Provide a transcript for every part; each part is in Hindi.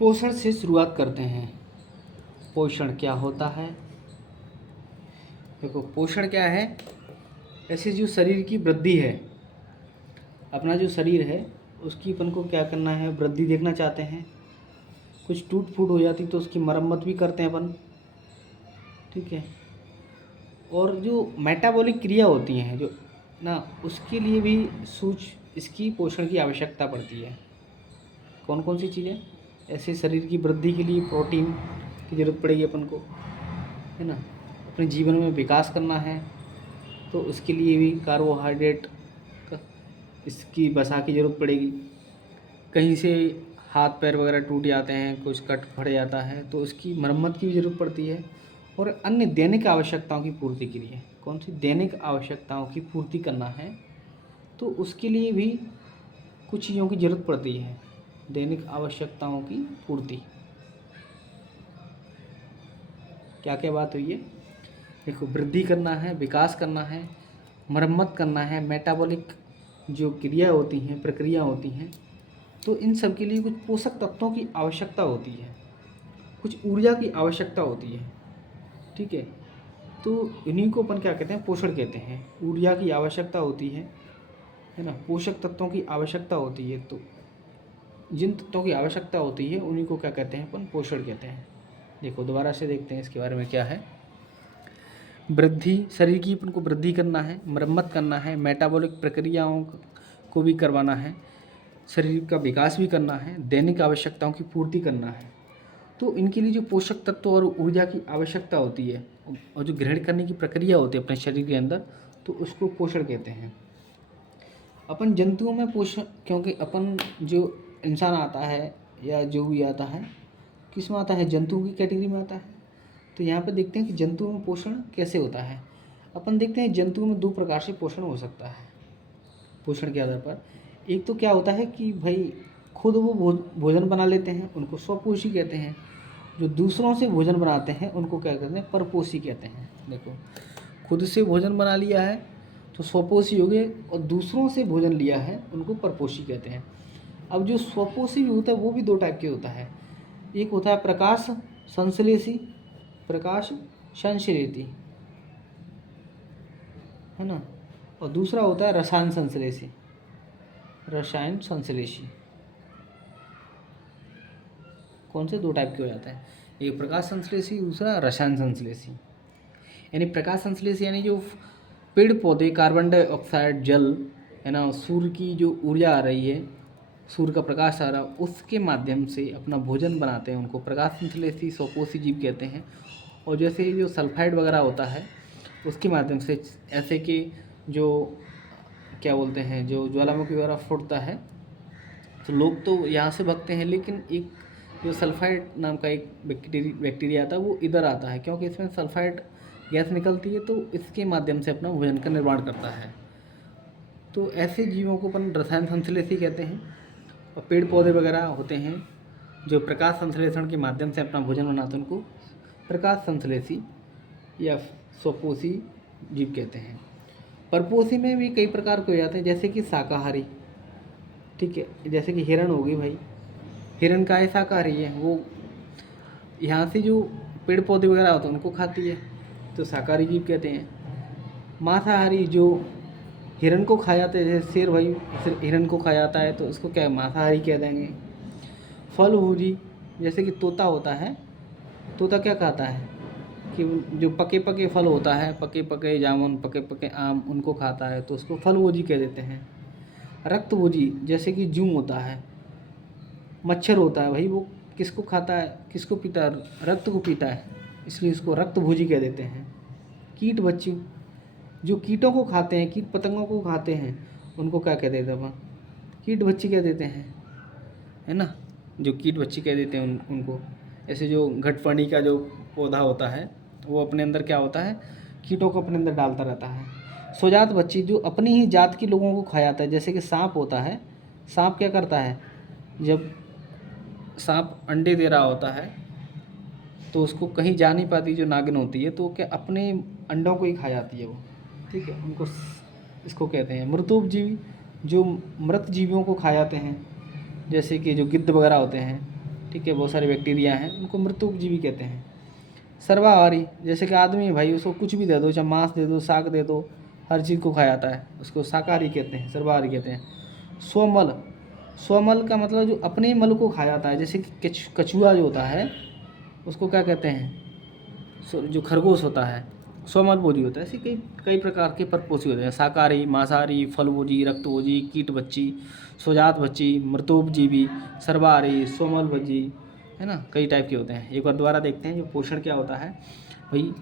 पोषण से शुरुआत करते हैं। पोषण क्या होता है? देखो, पोषण क्या है? ऐसे जो शरीर की वृद्धि है, अपना जो शरीर है उसकी अपन को क्या करना है, वृद्धि देखना चाहते हैं। कुछ टूट फूट हो जाती तो उसकी मरम्मत भी करते हैं अपन, ठीक है। और जो मेटाबॉलिक क्रिया होती हैं जो ना, उसके लिए भी इसकी पोषण की आवश्यकता पड़ती है। कौन कौन सी चीज़ें? ऐसे शरीर की वृद्धि के लिए प्रोटीन की ज़रूरत पड़ेगी अपन को, है ना। अपने जीवन में विकास करना है तो उसके लिए भी कार्बोहाइड्रेट का इसकी वसा की ज़रूरत पड़ेगी। कहीं से हाथ पैर वगैरह टूट जाते हैं, कुछ कट फट जाता है तो उसकी मरम्मत की भी ज़रूरत पड़ती है। और अन्य दैनिक आवश्यकताओं की पूर्ति के लिए, कौन सी दैनिक आवश्यकताओं की पूर्ति करना है तो उसके लिए भी कुछ चीज़ों की ज़रूरत पड़ती है। दैनिक आवश्यकताओं की पूर्ति, क्या क्या बात हुई है? देखो, वृद्धि करना है, विकास करना है, मरम्मत करना है, मेटाबॉलिक जो क्रिया होती हैं, प्रक्रिया होती हैं, तो इन सब के लिए कुछ पोषक तत्वों की आवश्यकता होती है, कुछ ऊर्जा की आवश्यकता होती है, ठीक है। तो इन्हीं को अपन क्या कहते हैं? पोषण कहते हैं। ऊर्जा की आवश्यकता होती है ना, पोषक तत्वों की आवश्यकता होती है। तो जिन तत्वों की आवश्यकता होती है उन्हीं को क्या कहते हैं? अपन पोषण कहते हैं। देखो, दोबारा से देखते हैं इसके बारे में क्या है। वृद्धि, शरीर की अपन को वृद्धि करना है, मरम्मत करना है, मेटाबॉलिक प्रक्रियाओं को भी करवाना है, शरीर का विकास भी करना है, दैनिक आवश्यकताओं की पूर्ति करना है। तो इनके लिए जो पोषक तत्व और ऊर्जा की आवश्यकता होती है और जो ग्रहण करने की प्रक्रिया होती है अपने शरीर के अंदर, तो उसको पोषण कहते हैं। अपन जंतुओं में पोषण, क्योंकि अपन जो इंसान आता है या जो भी आता है, किस में आता है? जंतुओं की कैटेगरी में आता है। तो यहाँ पे देखते हैं कि जंतुओं में पोषण कैसे होता है। अपन देखते हैं जंतुओं में दो प्रकार से पोषण हो सकता है। पोषण के आधार पर एक तो क्या होता है कि भाई खुद वो भोजन बना लेते हैं, उनको स्वपोषी कहते हैं। जो दूसरों से भोजन बनाते हैं उनको क्या कहते हैं? परपोषी कहते हैं। देखो, खुद से भोजन बना लिया है तो स्वपोषी हो गए, और दूसरों से भोजन लिया है उनको परपोषी कहते हैं। अब जो स्वपोषी भी होता है वो भी दो टाइप के होता है। एक होता है प्रकाश संश्लेषी, प्रकाश संश्लेषी, है ना। और दूसरा होता है रसायन संश्लेषी, रसायन संश्लेषी। कौन से? दो टाइप के हो जाते हैं, एक प्रकाश संश्लेषी, दूसरा रसायन संश्लेषी। यानी प्रकाश संश्लेषी यानी जो पेड़ पौधे कार्बन डाइऑक्साइड, जल, है ना, सूर्य की जो ऊर्जा आ रही है, सूर्य का प्रकाश आ रहा है, उसके माध्यम से अपना भोजन बनाते हैं, उनको प्रकाश संश्लेषी स्वपोषी जीव कहते हैं। और जैसे जो सल्फाइड वगैरह होता है उसके माध्यम से, ऐसे कि जो क्या बोलते हैं, जो ज्वालामुखी वगैरह फूटता है तो लोग तो यहाँ से भगते हैं, लेकिन एक जो सल्फाइड नाम का एक बैक्टीरिया आता है वो इधर आता है, क्योंकि इसमें सल्फाइड गैस निकलती है तो इसके माध्यम से अपना भोजन का निर्माण करता है। तो ऐसे जीवों को अपन रसायन संश्लेषी कहते हैं। और पेड़ पौधे वगैरह होते हैं जो प्रकाश संश्लेषण के माध्यम से अपना भोजन बनाते हैं, उनको प्रकाश संश्लेषी या स्वपोषी जीव कहते हैं। परपोषी में भी कई प्रकार के हो जाते हैं, जैसे कि शाकाहारी, ठीक है। जैसे कि हिरण होगी भाई, हिरण का शाकाहारी है, वो यहाँ से जो पेड़ पौधे वगैरह होते हैं उनको खाती है, तो शाकाहारी जीव कहते हैं। मांसाहारी, जो हिरण को खा जाते हैं, जैसे शेर भाई हिरण को खा जाता है तो उसको क्या मांसाहारी कह देंगे। फल भोजी, जैसे कि तोता होता है, तोता क्या खाता है कि जो पके पके फल होता है, पके पके जामुन, पके पके आम, उनको खाता है तो उसको फल भोजी कह देते हैं। रक्त भोजी, जैसे कि जू होता है, मच्छर होता है भाई, वो किसको खाता है, किसको पीता है? रक्त को पीता है, इसलिए उसको रक्त भोजी कह देते हैं। कीट बच्ची, जो कीटों को खाते हैं, कीट पतंगों को खाते हैं, उनको क्या कह देते हैं अपन? कीट बच्ची कह देते हैं, है ना। जो कीट बच्ची कह देते हैं उनको। ऐसे जो घटफड़ी का जो पौधा होता है वो अपने अंदर क्या होता है? कीटों को अपने अंदर डालता रहता है। स्वजात बच्ची, जो अपनी ही जात के लोगों को खा जाता है, जैसे कि सांप होता है। सांप क्या करता है? जब सांप अंडे दे रहा होता है तो उसको कहीं जा नहीं पाती जो नागिन होती है, तो क्या अपने अंडों को ही खा जाती है वो, ठीक है। उनको इसको कहते हैं मृतोपजीवी, जो मृत जीवियों को खा जाते हैं, जैसे कि जो गिद्ध वगैरह होते हैं, ठीक है, बहुत सारे बैक्टीरिया हैं, उनको मृतोपजीवी कहते हैं। सर्वाहारी, जैसे कि आदमी है भाई, उसको कुछ भी दे दो, चाहे मांस दे दो, साग दे दो, हर चीज़ को खा जाता है, उसको शाकाहारी कहते हैं, सर्वाहारी कहते हैं। स्वमल, स्वमल का मतलब जो अपने मल को खा जाता है, जैसे कि कछुआ जो होता है उसको क्या कहते हैं, जो खरगोश होता है स्वमल भोजी होता है। ऐसे कई कई प्रकार के परपोषी होते हैं, शाकाहारी, मांसाहारी, फलभोजी, रक्तभोजी, कीटभक्षी, स्वजातभक्षी, मृतोपजीवी, सर्वाहारी, स्वमल भोजी, है ना, कई टाइप के होते हैं। एक बार दोबारा देखते हैं, जो पोषण क्या होता है भाई,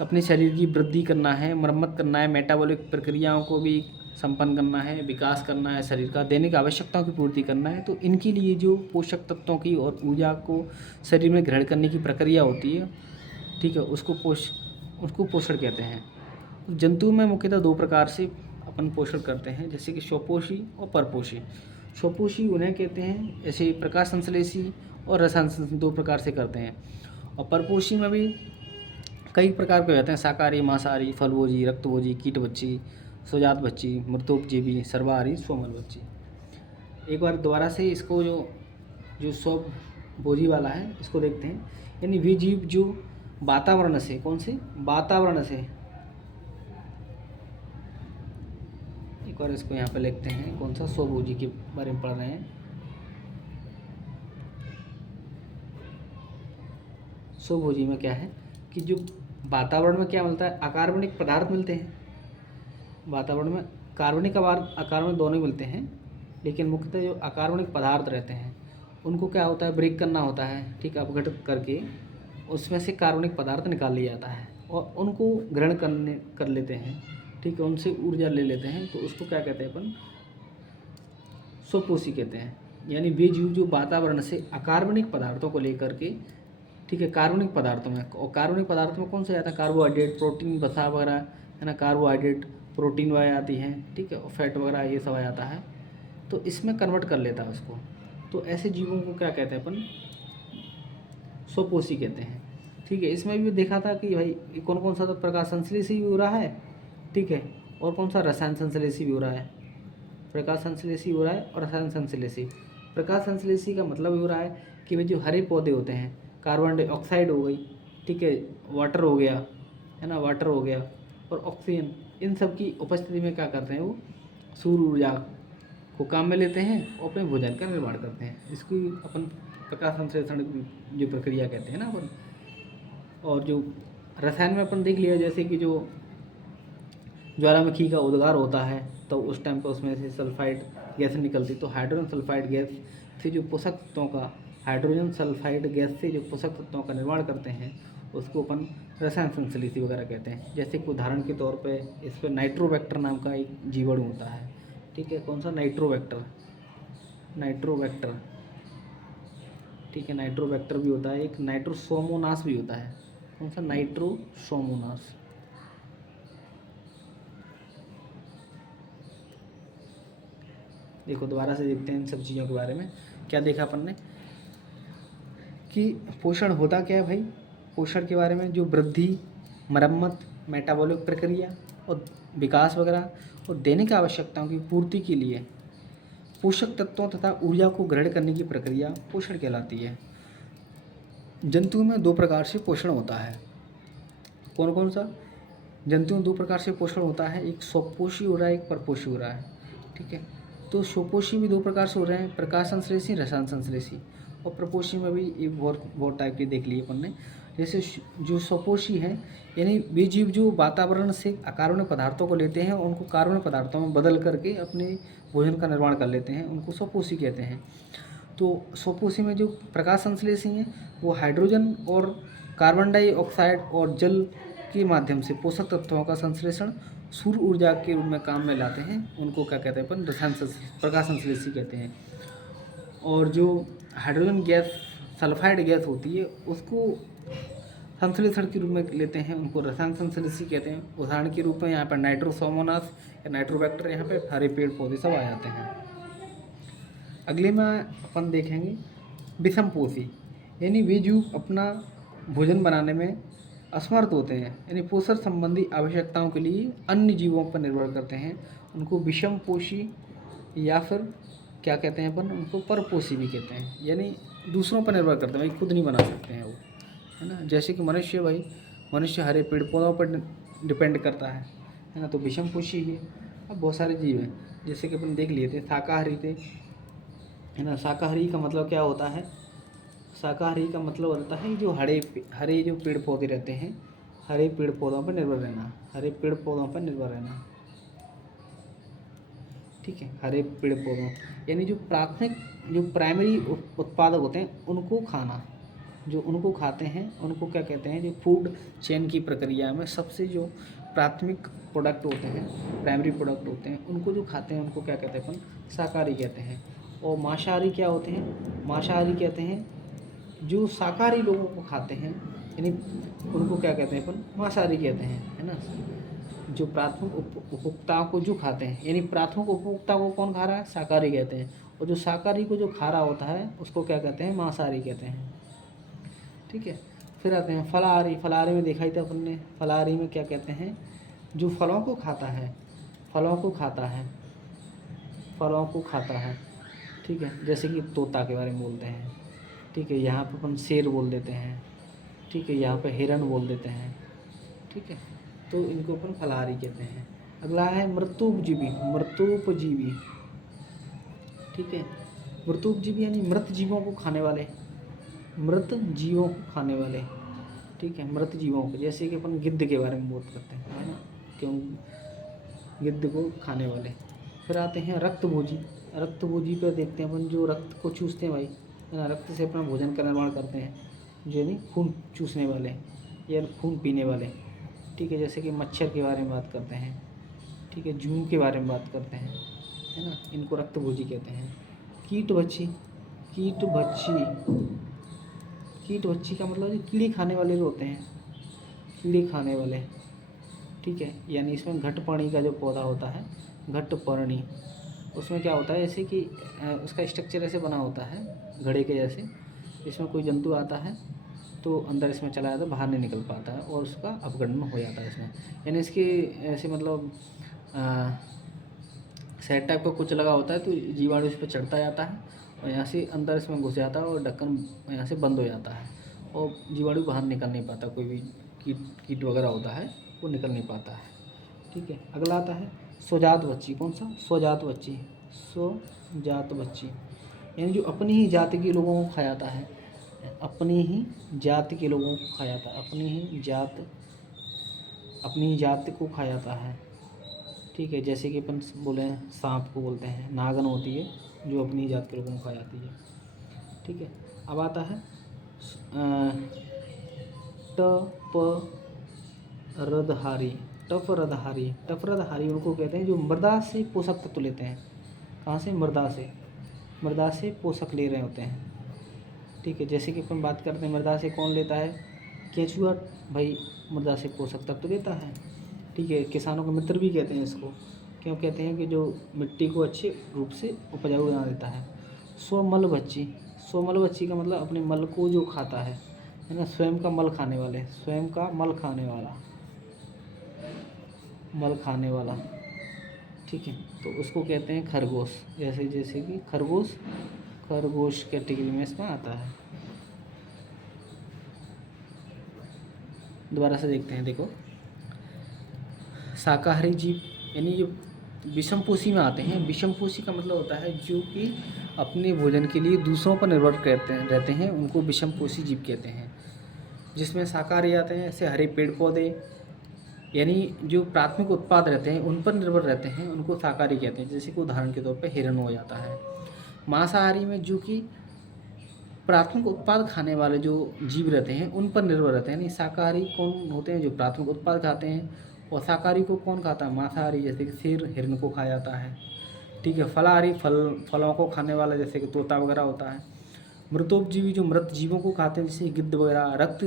अपने शरीर की वृद्धि करना है, मरम्मत करना है, मेटाबॉलिक प्रक्रियाओं को भी संपन्न करना है, विकास करना है, शरीर का दैनिक आवश्यकताओं की पूर्ति करना है। तो इनके लिए जो पोषक तत्वों की और ऊर्जा को शरीर में ग्रहण करने की प्रक्रिया होती है, ठीक है, उसको पोषण कहते हैं। जंतु में मुख्यतः दो प्रकार से अपन पोषण करते हैं, जैसे कि स्वपोषी और परपोषी। स्वपोषी उन्हें कहते हैं, जैसे प्रकाश संश्लेषी और रसायन संश्लेषी, दो प्रकार से करते हैं। और परपोषी में भी कई प्रकार के होते हैं, शाकाहारी, मांसाहारी, फलभोजी, रक्तभोजी, कीटभक्षी, स्वजातभक्षी, मृतोपजीवी, सर्वाहारी, स्वमलभक्षी। एक बार दोबारा से इसको जो जो स्वभोजी वाला है इसको देखते हैं, यानी वे जीव जो वातावरण से, कौन से वातावरण से, एक और इसको यहाँ पे लिखते हैं, कौन सा, स्वभोजी के बारे में पढ़ रहे हैं। स्वभोजी में क्या है कि जो वातावरण में क्या मिलता है, अकार्बनिक पदार्थ मिलते हैं। वातावरण में कार्बनिक अकार्बनिक दोनों ही मिलते हैं, लेकिन मुख्यतः जो अकार्बनिक पदार्थ रहते हैं उनको क्या होता है, ब्रेक करना होता है, ठीक है, अपघटित करके उसमें से कार्बनिक पदार्थ निकाल लिया जाता है और उनको ग्रहण कर लेते हैं, ठीक है, उनसे ऊर्जा ले लेते हैं। तो उसको क्या कहते हैं अपन, स्वपोषी कहते हैं। यानी वे जीव जो वातावरण से अकार्बनिक पदार्थों को लेकर के, ठीक है, कार्बनिक पदार्थों में, और कार्बनिक पदार्थों में कौन सा जाता है, कार्बोहाइड्रेट, प्रोटीन, वसा वगैरह, है ना, कार्बोहाइड्रेट, प्रोटीन वगैरह आती हैं, ठीक है, और फैट वगैरह ये सब आ जाता है, तो इसमें कन्वर्ट कर लेता है उसको। तो ऐसे जीवों को क्या कहते हैं अपन, स्वपोषी कहते हैं, ठीक है। इसमें भी देखा था कि भाई कौन कौन सा, तो प्रकाश संश्लेषी भी हो रहा है, ठीक है, और कौन सा, रसायन संश्लेषी भी हो रहा है। प्रकाश संश्लेषी हो रहा है और रसायन संश्लेषी। प्रकाश संश्लेषी का मतलब हो रहा है कि भाई जो हरे पौधे होते हैं, कार्बन डाइऑक्साइड हो गई, ठीक है, वाटर हो गया, है ना, वाटर हो गया, और ऑक्सीजन, इन सब की उपस्थिति में क्या करते हैं, वो सूर्य ऊर्जा को काम में लेते हैं और अपने भोजन का निर्माण करते हैं। इसकी अपन प्रकाश संश्लेषण जो प्रक्रिया कहते हैं ना अपन। और जो रसायन में अपन देख लिया, जैसे कि जो ज्वालामुखी का उद्गार होता है तो उस टाइम पर उसमें से सल्फाइड गैस निकलती, तो हाइड्रोजन सल्फाइड गैस से जो पोषक तत्वों का, हाइड्रोजन सल्फाइड गैस से जो पोषक तत्वों का निर्माण करते हैं उसको अपन रसायन संश्लेषी वगैरह कहते हैं। जैसे कि उदाहरण के तौर पे इस पर नाइट्रोबैक्टर नाम का एक जीवाणु होता है, ठीक है, कौन सा, नाइट्रोबैक्टर, नाइट्रोबैक्टर, ठीक है, नाइट्रोबैक्टर भी होता है, एक नाइट्रोसोमोनास भी होता है, कौन सा, नाइट्रोसोमोनास। देखो दोबारा से देखते हैं इन सब चीज़ों के बारे में। क्या देखा अपन ने कि पोषण होता क्या है भाई, पोषण के बारे में जो वृद्धि, मरम्मत, मेटाबॉलिक प्रक्रिया और विकास वगैरह और दैनिक आवश्यकताओं की पूर्ति के लिए पोषक तत्वों तथा ऊर्जा को ग्रहण करने की प्रक्रिया पोषण कहलाती है। जंतुओं में दो प्रकार से पोषण होता है, कौन कौन सा, जंतुओं में दो प्रकार से पोषण होता है, एक स्वपोषी हो रहा है, एक परपोषी हो रहा है, ठीक है। तो स्वपोषी भी दो प्रकार से हो रहे हैं, प्रकाश संश्लेषी, रसायन संश्लेषी, और प्रपोषी में भी एक बहुत टाइप की देख लिए अपन ने। जैसे जो स्वपोषी हैं, यानी वे जीव जो वातावरण से अकार्बनिक पदार्थों को लेते हैं और उनको कार्बनिक पदार्थों में बदल करके अपने भोजन का निर्माण कर लेते हैं, उनको स्वपोषी कहते हैं। तो स्वपोषी में जो प्रकाश संश्लेषी हैं वो हाइड्रोजन और कार्बन डाइऑक्साइड और जल के माध्यम से पोषक तत्वों का संश्लेषण सूर्य ऊर्जा के रूप में काम में लाते हैं, उनको क्या कहते हैं अपन, रसायन प्रकाश संश्लेषी कहते हैं। और जो हाइड्रोजन गैस, सल्फाइड गैस होती है, उसको संश्लेषण के रूप में लेते हैं, उनको रसायन संश्लेषी कहते हैं। उदाहरण के रूप में यहाँ पर नाइट्रोसोमोनास या नाइट्रोबैक्टर, यहाँ पे हरे पेड़ पौधे सब आ जाते हैं। अगले में अपन देखेंगे विषमपोषी, यानी वे जीव अपना भोजन बनाने में असमर्थ होते हैं, यानी पोषण संबंधी आवश्यकताओं के लिए अन्य जीवों पर निर्भर करते हैं, उनको विषमपोषी या फिर क्या कहते हैं अपन, उनको परपोषी भी कहते हैं। यानी दूसरों पर निर्भर करते हैं भाई, खुद नहीं बना सकते हैं वो, है ना। जैसे कि मनुष्य भाई, मनुष्य हरे पेड़ पौधों पर डिपेंड करता है ना। तो विषम पोषी है। अब बहुत सारे जीव हैं, जैसे कि अपन देख लिए थे शाकाहारी थे, है ना। शाकाहारी का मतलब क्या होता है? शाकाहारी का मतलब होता है जो हरे हरे जो पेड़ पौधे रहते हैं, हरे पेड़ पौधों पर निर्भर रहना, हरे पेड़ पौधों पर निर्भर रहना, ठीक है। हरे पेड़ पौधों यानी जो प्राथमिक, जो प्राइमरी उत्पादक होते हैं उनको खाना, जो उनको खाते हैं उनको क्या कहते हैं? जो फूड चेन की प्रक्रिया में सबसे जो प्राथमिक प्रोडक्ट होते हैं, प्राइमरी प्रोडक्ट होते हैं, उनको जो खाते हैं उनको क्या कहते हैं? अपन शाकाहारी कहते हैं। और मांसाहारी क्या होते हैं? मांसाहारी कहते हैं जो शाकाहारी लोगों को खाते हैं, यानी उनको क्या कहते हैं? अपन मांसाहारी कहते हैं, है ना। जो प्राथमिक उपभोक्ताओं को जो खाते हैं, यानी प्राथमिक उपभोक्ता को कौन खा रहा है? शाकाहारी कहते हैं। और जो शाकाहारी को जो खा रहा होता है उसको क्या कहते हैं? मांसाहारी कहते हैं, ठीक है। फिर आते हैं फलाहारी। फलाहारी में देखा ही था अपन ने, फलाहारी में क्या कहते हैं? जो फलों को खाता है, फलों को खाता है, फलों को खाता है, ठीक है। जैसे कि तोता के बारे में बोलते हैं, ठीक है। यहाँ पर अपन शेर बोल देते हैं, ठीक है। यहाँ पे हिरण बोल देते हैं, ठीक है। तो इनको अपन फलाहारी कहते हैं। अगला है मृतोपजीवी। मृतोपजीवी, ठीक है। मृतोपजीवी यानी मृत जीवों को खाने वाले, मृत जीवों को खाने वाले, ठीक है। मृत जीवों को, जैसे कि अपन गिद्ध के बारे में बात करते हैं, है ना, क्यों? गिद्ध को खाने वाले। फिर आते हैं रक्तभोजी। रक्तभोजी पर देखते हैं अपन जो रक्त को चूसते हैं भाई, है ना। रक्त से अपना भोजन का निर्माण करते हैं, जो यानी खून चूसने वाले या खून पीने वाले, ठीक है। जैसे कि मच्छर के बारे में बात करते हैं, ठीक है। जूं के बारे में बात करते हैं, है ना। इनको रक्तभोजी कहते हैं। कीटभक्षी। कीटभक्षी, कीटभक्षी का मतलब जो कीड़े खाने वाले जो होते हैं, कीड़े खाने वाले, ठीक है। यानी इसमें घटपर्णी का जो पौधा होता है, घटपर्णी, उसमें क्या होता है? जैसे कि उसका स्ट्रक्चर ऐसे बना होता है घड़े के जैसे, इसमें कोई जंतु आता है तो अंदर इसमें चला जाता है, बाहर नहीं निकल पाता है और उसका अपघटन हो जाता है इसमें। यानी इसके ऐसे मतलब सेट टाइप का कुछ लगा होता है, तो जीवाणु इस पर चढ़ता जाता है और यहाँ से अंदर इसमें घुस जाता है और ढक्कन यहाँ से बंद हो जाता है और जीवाणु बाहर निकल नहीं पाता। कोई भी कीट वगैरह होता है वो निकल नहीं पाता है, ठीक है। अगला आता है स्वजात बच्ची। कौन सा? स्वजात बच्ची। स्वजात बच्ची यानी जो अपनी ही जाति के लोगों को खा जाता है, अपनी ही जाति के लोगों को खा जाता है, अपनी ही जात, अपनी जाति को खा जाता है, ठीक है। जैसे कि अपन बोले सांप को बोलते हैं, नागन होती है जो अपनी जात के लोगों को खा जाती है, ठीक है। अब आता है टपरधारी। टपरधारी, टपरधारी उनको कहते हैं जो मृदा से पोषक तत्व लेते हैं। कहाँ से? मृदा से, मृदा से पोषक ले रहे होते हैं, ठीक है। जैसे कि अपन बात करते हैं मृदा से कौन लेता है? केंचुआ भाई मृदा से पोषक तत्व लेता है, ठीक है। किसानों का मित्र भी कहते हैं इसको। क्यों कहते हैं? कि जो मिट्टी को अच्छे रूप से उपजाऊ बना देता है। स्वमल बच्ची। स्वमल बच्ची का मतलब अपने मल को जो खाता है ना, स्वयं का मल खाने वाले, स्वयं का मल खाने वाला, मल खाने वाला, ठीक है। तो उसको कहते हैं खरगोश। जैसे जैसे कि खरगोश, खरगोश कैटेगरी में इसमें आता है। दोबारा से देखते हैं, देखो शाकाहारी जीव यानी जो विषमपोषी में आते हैं। विषमपोषी का मतलब होता है जो कि अपने भोजन के लिए दूसरों पर निर्भर रहते हैं, उनको विषमपोषी जीव कहते हैं। जिसमें शाकाहारी आते हैं ऐसे हरे पेड़ पौधे, यानी जो प्राथमिक उत्पाद रहते हैं उन पर निर्भर रहते हैं, उनको शाकाहारी कहते हैं। जैसे कि उदाहरण के तौर पर हिरण हो जाता है। मांसाहारी में जो कि प्राथमिक उत्पाद खाने वाले जो जीव रहते हैं उन पर निर्भर रहते हैं। यानी शाकाहारी कौन होते हैं? जो प्राथमिक उत्पाद खाते हैं। और शाकाहारी को कौन खाता है? मांसाहारी, जैसे कि शेर हिरण को खाया जाता है, ठीक है। फलाहारी फलों को खाने वाला, जैसे कि तोता वगैरह होता है। मृतोपजीवी जो मृत जीवों को खाते हैं, जैसे गिद्ध वगैरह। रक्त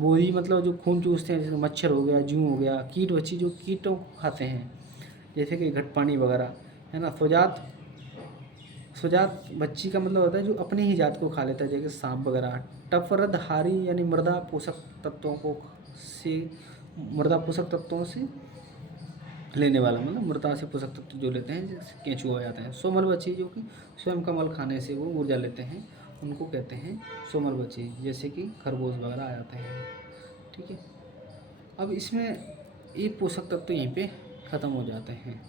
बोधी मतलब जो खून चूसते हैं, जैसे मच्छर हो गया, जूं हो गया। कीटभक्षी जो कीटों को खाते हैं, जैसे कि घटपानी वगैरह, है ना। स्वजात, स्वजात बच्ची का मतलब होता है जो अपनी ही जात को खा लेता है, जैसे सांप वगैरह। टफरदहारी यानी मृदा पोषक तत्वों को से, मृदा पोषक तत्वों से लेने वाला, मतलब मृदा से पोषक तत्व जो लेते हैं, जैसे केंचुआ हो जाता है। स्वमल बच्ची जो कि स्वयं का मल खाने से वो ऊर्जा लेते हैं उनको कहते हैं सोमर बच्चे, जैसे कि खरगोश वगैरह आ जाते हैं। ठीक है, अब इसमें ये पोषक तत्व तो यहीं पे ख़त्म हो जाते हैं।